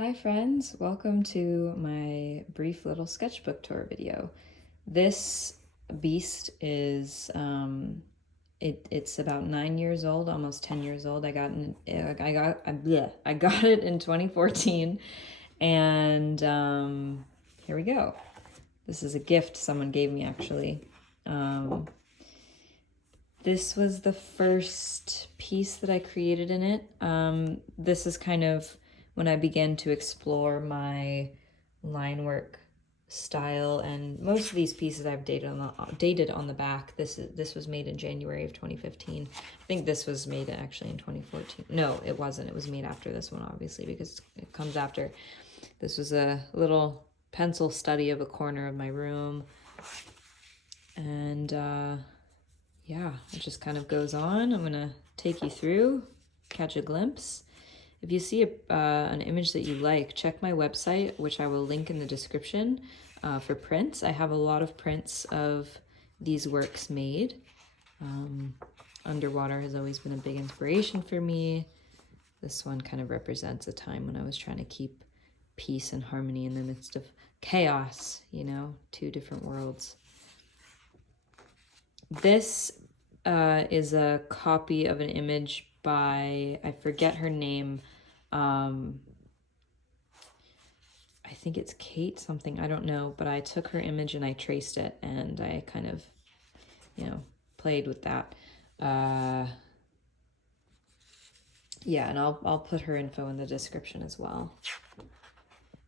Hi friends, welcome to my brief little sketchbook tour video. This beast is it's about 9 years old, almost 10 years old. I got it in 2014, and here we go. This is a gift someone gave me actually. This was the first piece that I created in it. This is kind of when I began to explore my line work style, and most of these pieces I've dated on the back. This was made in January of 2015. I think this was made actually in 2014. No, it wasn't. It was made after this one, obviously, because it comes after. This was a little pencil study of a corner of my room, and yeah, it just kind of goes on. I'm gonna take you through, catch a glimpse. If you see an image that you like, check my website, which I will link in the description for prints. I have a lot of prints of these works made. Underwater has always been a big inspiration for me. This one kind of represents a time when I was trying to keep peace and harmony in the midst of chaos, you know, two different worlds. This is a copy of an image by, I forget her name. I think it's Kate something, I don't know, but I took her image and I traced it, and I kind of, you know, played with that. Yeah, and I'll put her info in the description as well.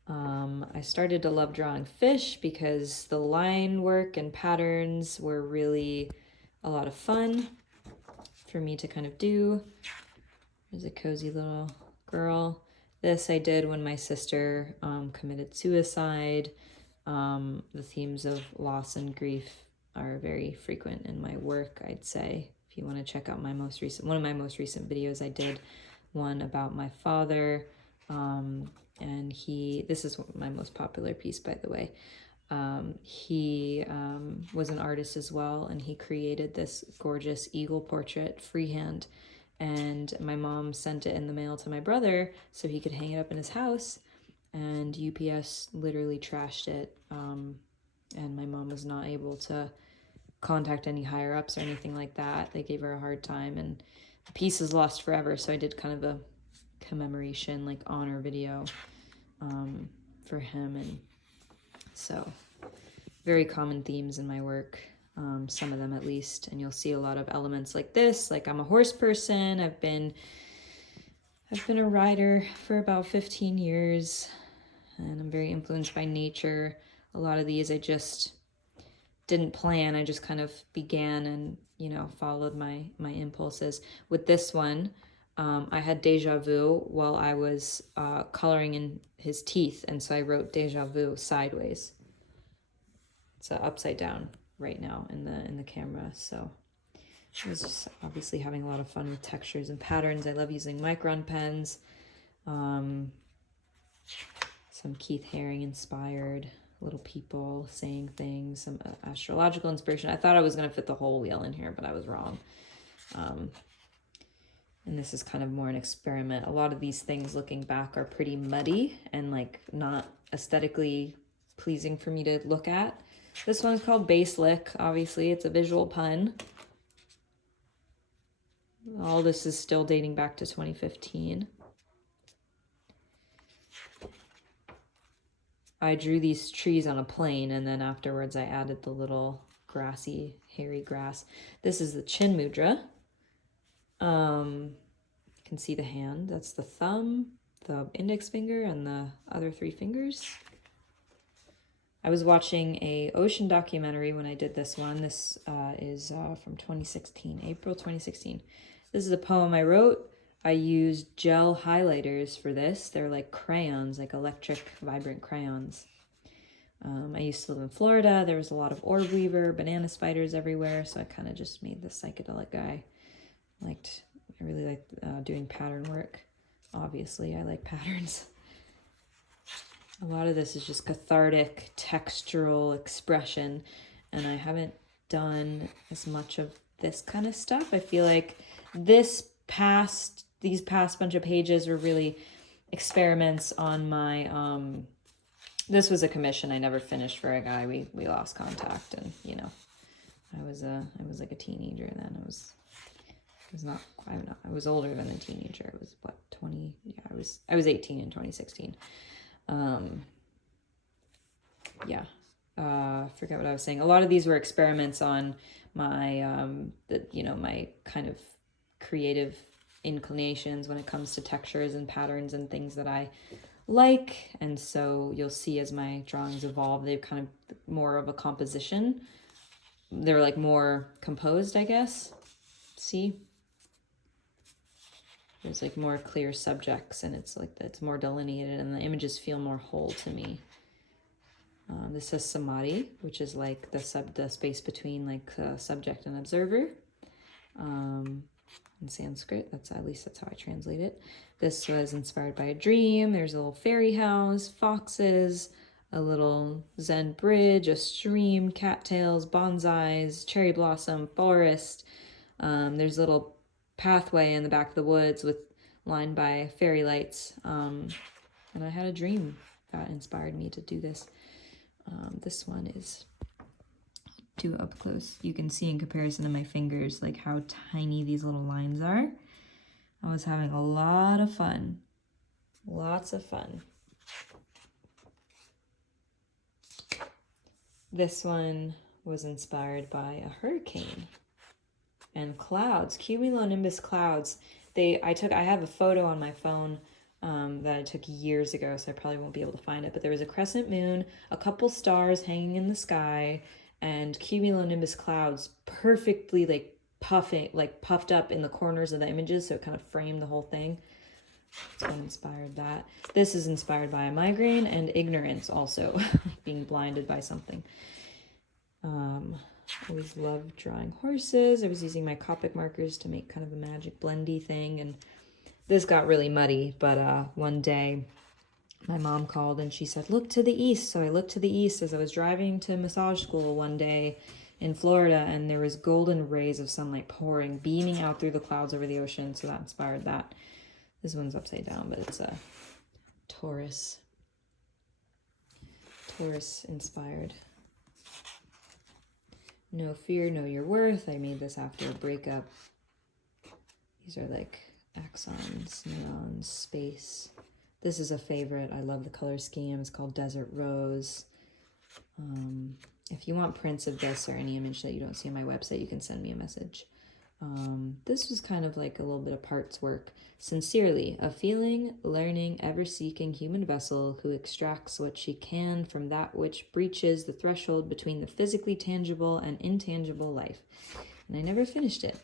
I started to love drawing fish because the line work and patterns were really a lot of fun for me to kind of do. There's a cozy little girl. This I did when my sister committed suicide. The themes of loss and grief are very frequent in my work, I'd say. If you want to check out one of my most recent videos, I did one about my father. And this is my most popular piece, by the way. He was an artist as well, and he created this gorgeous eagle portrait freehand, and my mom sent it in the mail to my brother so he could hang it up in his house, and UPS literally trashed it, and my mom was not able to contact any higher ups or anything like that. They gave her a hard time, and the piece is lost forever, so I did kind of a commemoration, like honor video for him. And so very common themes in my work, some of them at least, and you'll see a lot of elements like this. Like, I'm a horse person. I've been a rider for about 15 years, and I'm very influenced by nature. A lot of these I just didn't plan. I just kind of began and, you know, followed my impulses. With this one, I had deja vu while I was coloring in his teeth, and so I wrote deja vu sideways. It's upside down right now in the camera, so I was just obviously having a lot of fun with textures and patterns. I love using Micron pens. Some Keith Haring inspired little people saying things, some astrological inspiration. I thought I was going to fit the whole wheel in here, but I was wrong. And this is kind of more an experiment. A lot of these things looking back are pretty muddy and like not aesthetically pleasing for me to look at. This one's called Base Lick. Obviously, it's a visual pun. All this is still dating back to 2015. I drew these trees on a plane, and then afterwards I added the little grassy, hairy grass. This is the Chin Mudra. You can see the hand. That's the thumb, the index finger, and the other 3 fingers. I was watching a ocean documentary when I did this one. This is from 2016, April 2016. This is a poem I wrote. I used gel highlighters for this. They're like crayons, like electric, vibrant crayons. I used to live in Florida. There was a lot of orb weaver, banana spiders everywhere, so I kind of just made this psychedelic guy. I really liked doing pattern work. Obviously, I like patterns. A lot of this is just cathartic, textural expression, and I haven't done as much of this kind of stuff. I feel like these past bunch of pages were really experiments on my, this was a commission I never finished for a guy. We lost contact, and you know, I was like a teenager then. I was not, I don't know, I was older than a teenager. I was what, 20? Yeah, I was 18 in 2016. Yeah. Forget what I was saying. A lot of these were experiments on my, my kind of creative inclinations when it comes to textures and patterns and things that I like. And so you'll see as my drawings evolve, they've kind of more of a composition. They're like more composed, I guess. See? There's like more clear subjects, and it's like it's more delineated, and the images feel more whole to me. This says samadhi, which is like the space between like subject and observer. In Sanskrit, at least that's how I translate it. This was inspired by a dream. There's a little fairy house, foxes, a little Zen bridge, a stream, cattails, bonsais, cherry blossom, forest. There's a little pathway in the back of the woods lined by fairy lights. And I had a dream that inspired me to do this. This one is too up close. You can see in comparison to my fingers like how tiny these little lines are. I was having a lot of fun. Lots of fun. This one was inspired by a hurricane and clouds, cumulonimbus clouds. I have a photo on my phone that I took years ago, so I probably won't be able to find it, but there was a crescent moon, a couple stars hanging in the sky, and cumulonimbus clouds perfectly puffed up in the corners of the images, so it kind of framed the whole thing. That's what inspired that. This is inspired by a migraine and ignorance also, being blinded by something. Always loved drawing horses. I was using my Copic markers to make kind of a magic blendy thing, and this got really muddy, but one day my mom called and she said, look to the east. So I looked to the east as I was driving to massage school one day in Florida, and there was golden rays of sunlight pouring, beaming out through the clouds over the ocean, so that inspired that. This one's upside down, but it's a Taurus inspired. No fear, know your worth. I made this after a breakup. These are like axons, neurons, space. This is a favorite. I love the color scheme. It's called Desert Rose. If you want prints of this or any image that you don't see on my website, you can send me a message. This was kind of like a little bit of parts work. Sincerely, a feeling, learning, ever-seeking human vessel who extracts what she can from that which breaches the threshold between the physically tangible and intangible life. And I never finished it.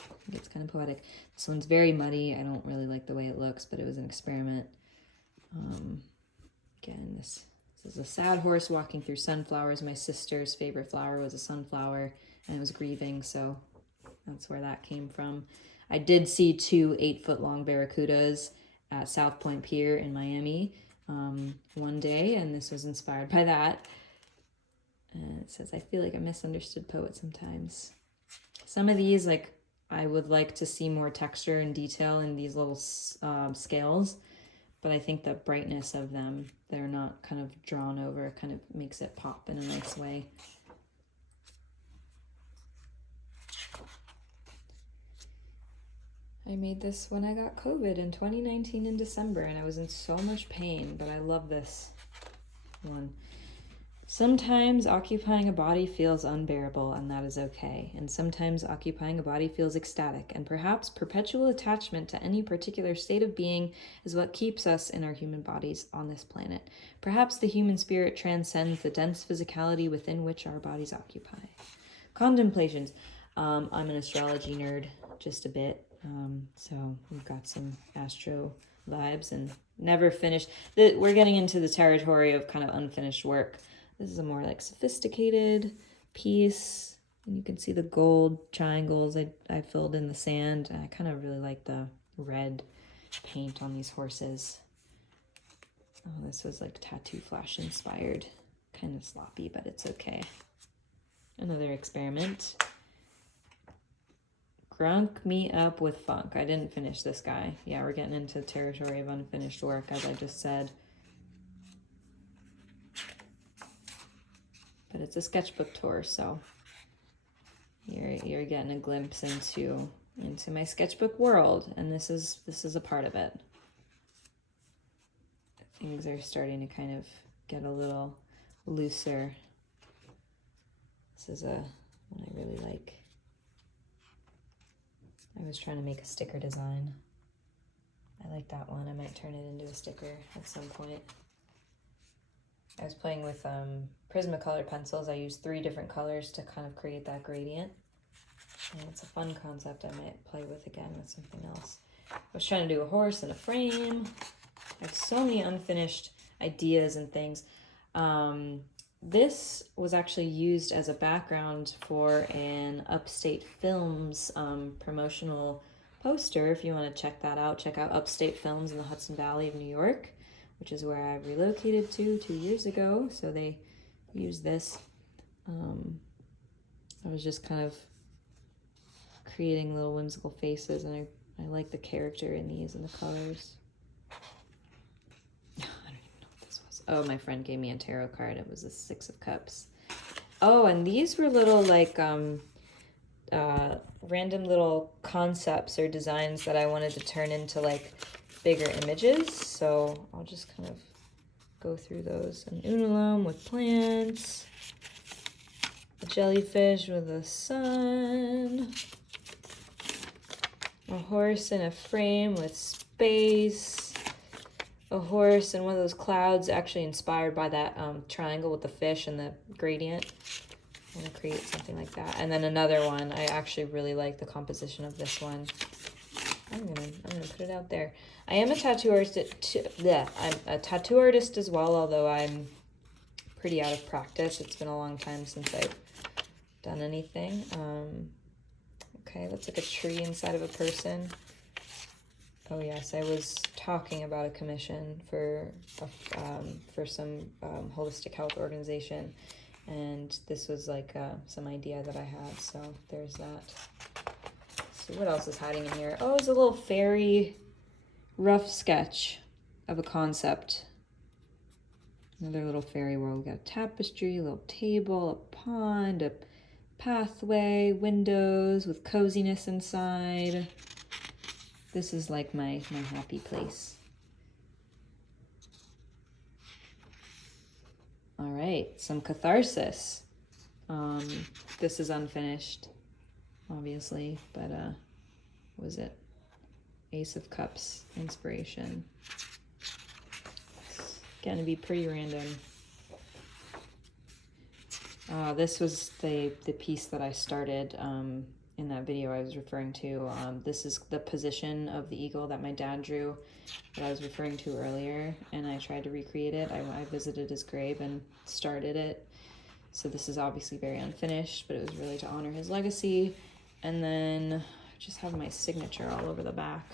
I think it's kind of poetic. This one's very muddy. I don't really like the way it looks, but it was an experiment. Again, this is a sad horse walking through sunflowers. My sister's favorite flower was a sunflower, and I was grieving, so that's where that came from. I did see 2 8-foot-long barracudas at South Point Pier in Miami one day, and this was inspired by that. And it says, I feel like a misunderstood poet sometimes. Some of these, like, I would like to see more texture and detail in these little scales, but I think the brightness of them, they're not kind of drawn over, kind of makes it pop in a nice way. I made this when I got COVID in 2019 in December, and I was in so much pain, but I love this one. Sometimes occupying a body feels unbearable, and that is okay. And sometimes occupying a body feels ecstatic, and perhaps perpetual attachment to any particular state of being is what keeps us in our human bodies on this planet. Perhaps the human spirit transcends the dense physicality within which our bodies occupy. Contemplations. I'm an astrology nerd, just a bit. So we've got some astro vibes and never finished. We're getting into the territory of kind of unfinished work. This is a more like sophisticated piece, and you can see the gold triangles I filled in the sand. And I kind of really like the red paint on these horses. Oh, this was like tattoo flash inspired. Kind of sloppy, but it's okay. Another experiment. Grunk me up with funk. I didn't finish this guy. Yeah, we're getting into territory of unfinished work, as I just said. But it's a sketchbook tour, so you're getting a glimpse into my sketchbook world, and this is a part of it. Things are starting to kind of get a little looser. This is one I really like. I was trying to make a sticker design. I like that one. I might turn it into a sticker at some point. I was playing with Prismacolor pencils. I used 3 different colors to kind of create that gradient. And it's a fun concept I might play with again with something else. I was trying to do a horse and a frame. I have so many unfinished ideas and things. This was actually used as a background for an Upstate Films promotional poster. If you want to check that out, check out Upstate Films in the Hudson Valley of New York, which is where I relocated to 2 years ago. So they used this. I was just kind of creating little whimsical faces, and I like the character in these and the colors. I don't even know what this was. Oh, my friend gave me a tarot card. It was a 6 of Cups. Oh, and these were little like random little concepts or designs that I wanted to turn into like bigger images. So I'll just kind of go through those. An unalome with plants, a jellyfish with a sun, a horse in a frame with space, a horse and one of those clouds actually inspired by that triangle with the fish and the gradient. I want to create something like that. And then another one, I actually really like the composition of this one. I'm gonna put it out there. I am a tattoo artist. I'm a tattoo artist as well, although I'm pretty out of practice. It's been a long time since I've done anything. Okay, that's like a tree inside of a person. Oh yes, I was talking about a commission for some holistic health organization, and this was like some idea that I had. So there's that. Let's see what else is hiding in here. Oh, it's a little fairy rough sketch of a concept. Another little fairy world. We got a tapestry, a little table, a pond, a pathway, windows with coziness inside. This is like my happy place. All right, some catharsis. This is unfinished, obviously, but what was it? Ace of Cups, inspiration. It's gonna be pretty random. This was the piece that I started in that video I was referring to. This is the position of the eagle that my dad drew that I was referring to earlier, and I tried to recreate it. I visited his grave and started it. So this is obviously very unfinished, but it was really to honor his legacy. And then I just have my signature all over the back.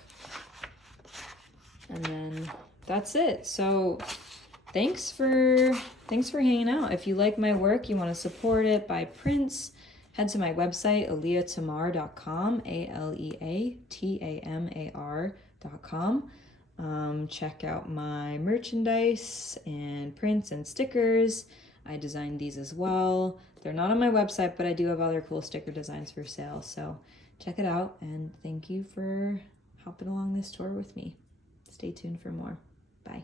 And then that's it. So thanks for hanging out. If you like my work, you want to support it, buy prints, head to my website, aleatamar.com, aleatamar.com. Check out my merchandise and prints and stickers. I designed these as well. They're not on my website, but I do have other cool sticker designs for sale. So check it out, and thank you for hopping along this tour with me. Stay tuned for more. Bye.